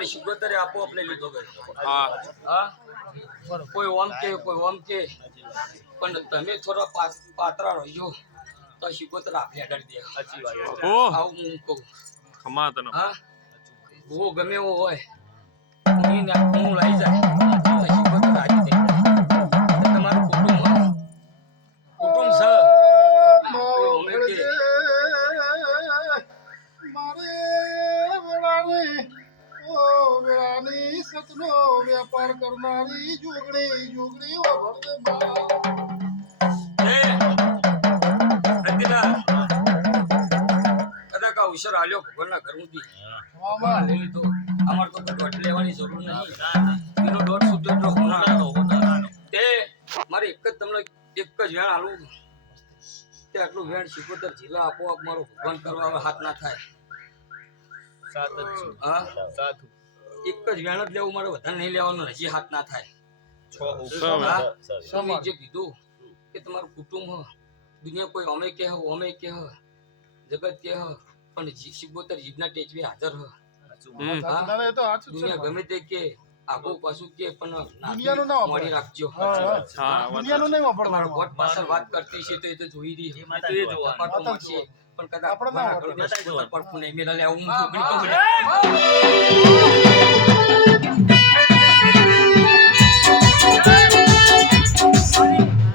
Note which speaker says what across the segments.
Speaker 1: તમારી શિગોતરે આપો આપણે લીધો
Speaker 2: હા.
Speaker 1: હા? કોઈ ઓમ કે કોઈ ઓમ કે. પણ તમે થોડા પા- રહ્યો તો શિગોતર આપણે અડાડી દે.
Speaker 3: સાચી વાત
Speaker 2: ઓ
Speaker 1: આવું હું કહું.
Speaker 2: ખમા તને.
Speaker 1: હા? બહુ ગમે એવો હોય હું લઈ જાય.
Speaker 4: વેપાર કરનારી જોગણી જોગણી વગર મારા.
Speaker 1: એ રતિલા કદાચ આ ઉછર આલ્યો ભગવાનના ઘર સુધી.
Speaker 4: મામા
Speaker 1: લઈ લીધો. અમાર તો દોઢ લેવાની જરૂર નહીં એનો દોઢ સુધી એટલો હોના તે મારે એક જ તમને એક જ વેણ આલું તે આટલું વેણ શીખોતર જિલ્લા આપોઆપ મારો ભગવાન કરવા હાથ ના થાય.
Speaker 3: સાત જ
Speaker 1: હા?
Speaker 3: સાત
Speaker 1: એક જ વેણ જ લેવું મારે વધારે નહીં લેવાનું હજી હાથ ના થાય.
Speaker 3: છ
Speaker 1: તમે જે કીધું કે તમારું કુટુંબ દુનિયા કોઈ અમે કે અમે કે જગત કે પણ જી- જીભના ટેચવી હાજર હ.
Speaker 4: તો છે
Speaker 1: દુનિયા ગમે તે કે આગો પાછું કે પણ
Speaker 4: દુનિયાનું ના.
Speaker 1: મોડી રાખજો
Speaker 4: દુનિયાનું નહીં વાપરવાનું.
Speaker 1: વોટ પાછળ વાત કરતી છે તો એ તો જોઈ રહી છે.
Speaker 3: માતા
Speaker 1: એ
Speaker 3: જોવાનું.
Speaker 4: જોવાનું.
Speaker 1: પણ કદાચ નહીં. હું કહું.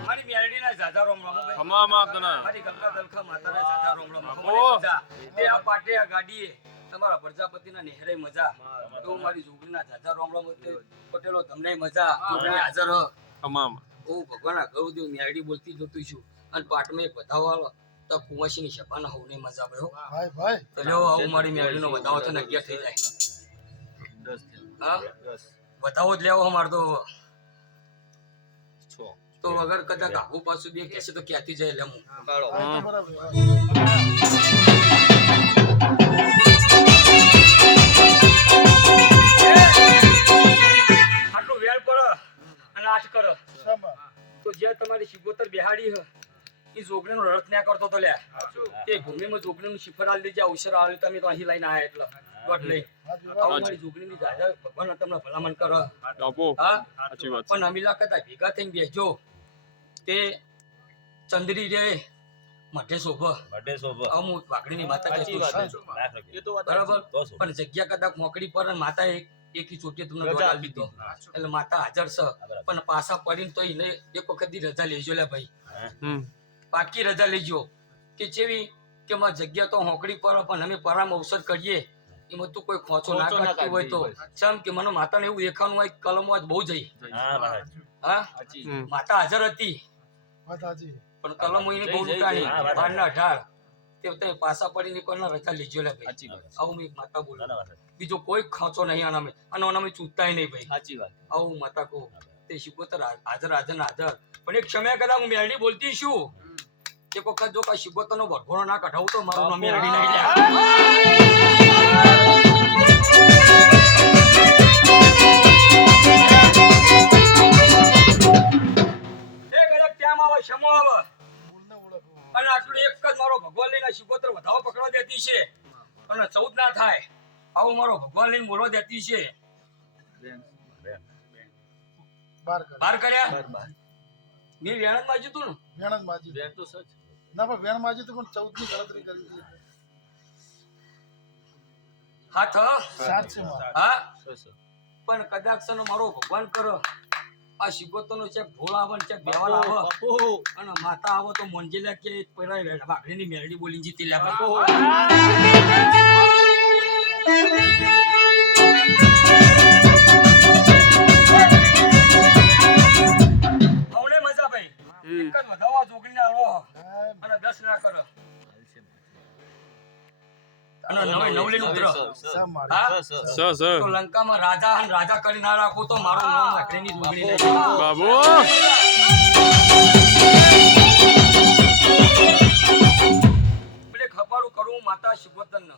Speaker 1: મારી રોમ રોમ મારી ગંગા દલખા માતાના રોમ રોમ. તે આ પાટે આ ગાડીએ તમારા પ્રજાપતિના નેહરે મજા. તો મારી છોકરીના ના રોમ રોમ પટેલો તમને મજા. છોકરી હાજર હ
Speaker 2: ઓ ભગવાન
Speaker 1: હું ભગવાનના ઘર મેરડી બોલતી જોતું છું. અને પાટમાં એક આલો. તો કુંવાસીની સભાના હોવની મજા ભાઈ તો આવું મારી મેરડીનો વધાવો છે ને અગિયાર થઈ જાય. હા? વધાવો જ લેવો અમારે તો. તો વગર કદાચ આગુ પાછું બે કહેશે તો ક્યાંથી જાય લે હું?
Speaker 3: કાઢો
Speaker 4: હા, એ તો બરાબર.
Speaker 1: આટલું વેળ કરો અને આઠ કરો. તો જ્યાં તમારી શિગોતર બિહાડી હ એ જોગણીનો રથ ન્યા કરતો તો લ્યા તે ભૂમિમાં જોગણીનું શિફર આલી દેજે અવસર આલે તમે તો અહીં લઈને આયા એટલે. ગોઠ લઈ. આવું મારી જોગણીની જાજા ભગવાન તમને ભલામણ કરો. હા? પણ અમીલા કદાચ ભેગા થઈને બેસજો. તે ચંદ્રી રે મઢે શોભ.
Speaker 3: બર્થડે શોભા.
Speaker 1: અમુક વાઘડીની માતા.
Speaker 3: એ તો
Speaker 1: બરાબર? પણ જગ્યા કદાચ મોકડી પર માતા એક એકી ચોટીએ તમને
Speaker 3: રજા આપી
Speaker 1: આપી એટલે માતા હાજર છે. પણ પાછા પડીને તો એને એક વખત રજા લેજો લે ભાઈ.
Speaker 2: હમ.
Speaker 1: પાકી રજા લેજો. કે જેવી કે માં જગ્યા તો હોકડી પર પણ અમે પરામ અવસર કરીએ. એમાં તું કોઈ ખોચો ના
Speaker 3: ખોચો
Speaker 1: હોય તો. ચમ કે મને માતાને એવું દેખાવાનું હોય કલમ હોય બહુ જઈ
Speaker 3: હા
Speaker 1: માતા હાજર હતી. પણ કલમો એને બહુ લૂંટાણી
Speaker 3: બાર
Speaker 1: ના અઢાર. તે તમે પાછા પડીને પણ રજા લેજો લે ભાઈ. આવું મેં માતા બોલું. બીજો કોઈ ખાંચો નહીં આનામે. અને આનામે ચૂકતાય નહીં ભાઈ.
Speaker 3: સાચી વાત.
Speaker 1: આવું માતા કહું. તે શિકોતર હાજર હાજર હાજર. પણ એક સમય કદાચ હું મેરડી બોલતી છું એક વખત જો કઈ શિકોતર નો ભરભરો ના કઢાવું તો મારું નામ રડી નહીં લે એ કદાચ ત્યાં આવે આવે
Speaker 4: ભૂલને ઓળખવું.
Speaker 1: અને આટલું એક જ મારો ભગવાન લઈને શિકોતર વધાવો પકડવા દેતી છે અને ચૌદ થાય આવું મારો ભગવાન લઈને બોલવા દેતી છે
Speaker 3: બેન.
Speaker 4: બાર કર.
Speaker 1: કર્યા. મેં વેણતમાં જીતું ને
Speaker 4: વેણ જ માજી.
Speaker 3: બેન તો સચ.
Speaker 4: ના પણ વેન માજી તો પણ ચૌદની ગણતરી કરી છે.
Speaker 1: હાથ હ?
Speaker 4: સાત છે
Speaker 1: હા. પણ કદાચ મારો ભગવાન કરો આ શિકોતરનો છે ભોળાવન છે ને બેવાલ આવે અને માતા આવો તો મોંજેલા કે પેલા વાઘડીની મેરડી બોલી જીતી લે
Speaker 3: બાપુ.
Speaker 1: ભાઈ
Speaker 2: હમ.
Speaker 1: એક જ વધાવા
Speaker 4: હા,
Speaker 1: અને દસ ના કરો. અને નવે નવલીનું ઉતરો
Speaker 4: શા મારી.
Speaker 1: હા
Speaker 3: સો, સો.
Speaker 2: સ સ
Speaker 1: તો લંકામાં રાજા રાજા કરી ના રાખું તો મારું નામ વાઘડીની જોગણી
Speaker 2: બાબુ
Speaker 1: ખબર કરું માતા શિવોતન.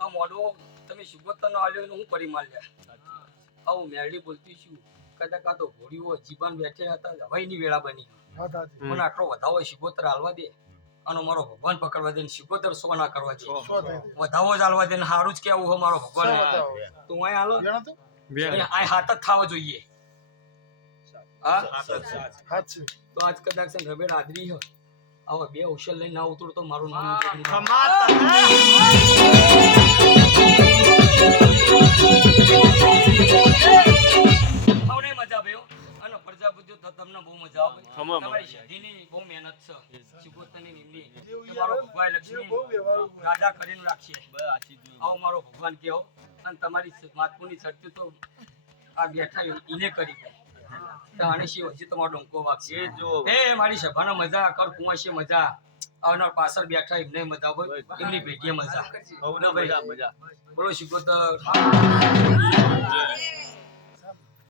Speaker 1: આ મોડો તમે શિવોતન નો આલ્યો હું લે આવું મેરડી બોલતી છું. કદાચ આ તો ઘોડીઓ જીવન બેઠે હતા હવાઈની વેળા બની. મને આટલો વધાવો શિવોતર હાલવા દે. અને મારો ભગવાન પકડવા દે ને સોના કરવા દે. વધાવો જ હાલવા દે ને સારું જ કેવું હોય મારો ભગવાન. તું અહીં હાલો અહીં હાથ જ થવા જોઈએ. હા?
Speaker 4: હાથ છે.
Speaker 1: તો આજ કદાચ ને આદરી હોય આવા બે ઔષધ લઈને ના ઉતરો તો મારું નામ બહુ
Speaker 4: વ્યવહારુ.
Speaker 1: રાજા કરીને રાખીએ.
Speaker 3: બસ.
Speaker 1: આવો મારો ભગવાન કેવો અને તમારી માતપુની શક્તિ તો આ બેઠા ઈને કરી ગઈ તો હજી તમારો ડંકો વાગશે.
Speaker 3: એ જો.
Speaker 1: એ મારી સભાનો મજા કર કુંવરશી મજા. આવનાર પાછળ બેઠા એમને મજા હોય. એમની ભેટીએ મજા.
Speaker 3: બોલો શીખો મજા મજા.
Speaker 1: બોલો શિકોતર